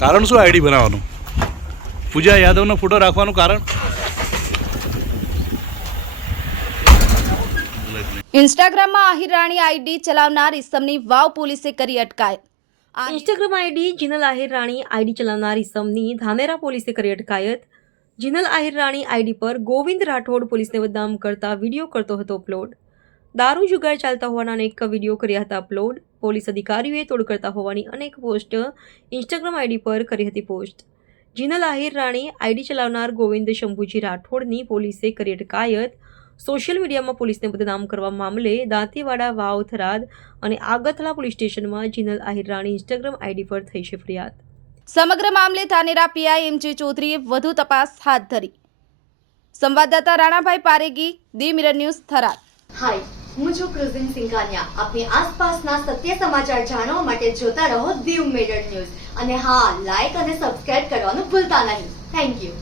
કારણ શું આઈડી બનાવવાનું? પૂજા યાદવનો ફોટો રાખવાનું કારણ? ઇન્સ્ટાગ્રામમાં આહિર રાણી આઈડી ચલાવનાર ઇસમની વાવ પોલીસે કરી અટકાયત. ઇન્સ્ટાગ્રામ આઈડી જીનલ આહિર રાણી આઈડી ચલાવનાર ઇસમની ધાનેરા પોલીસે કરી અટકાયત. જીનલ આહિર રાણી આઈડી પર ગોવિંદ રાઠોડ પોલીસને બદનામ કરતા વિડીયો કરતો હતો અપલોડ. દારૂ જુગાર ચાલતા હોવાના અનેક વિડીયો કર્યા હતા અપલોડ. પોલીસ અધિકારીઓએ તોડ કરતા હોવાની અનેક પોસ્ટ ઇન્સ્ટાગ્રામ આઈડી પર કરી હતી પોસ્ટ. જીનલ આહિર રાણી આઈડી ચલાવનાર ગોવિંદ શંભુજી રાઠોડની પોલીસે કરી અટકાયત. સોશિયલ મીડિયામાં પોલીસને બદનામ કરવા મામલે દાંતીવાડા, વાવ, થરાદ અને આગથલા પોલીસ સ્ટેશનમાં જીનલ આહિર રાણી ઇન્સ્ટાગ્રામ આઈડી પર થઈ છે ફરિયાદ. સમગ્ર મામલે ધાનેરા પીઆઈ એમ.જે. ચૌધરીએ વધુ તપાસ હાથ ધરી. સંવાદદાતા Ranabhai Paregi, the mirror news, Tharad. Hi, હું છું ક્રુઝિન સિંઘાનિયા. આપની આસપાસના સત્ય સમાચાર જાણવા માટે જોતા રહો ધી મિરર ન્યૂઝ અને હા, લાઈક અને સબસ્ક્રાઇબ કરવાનું ભૂલતા નહીં. Thank you.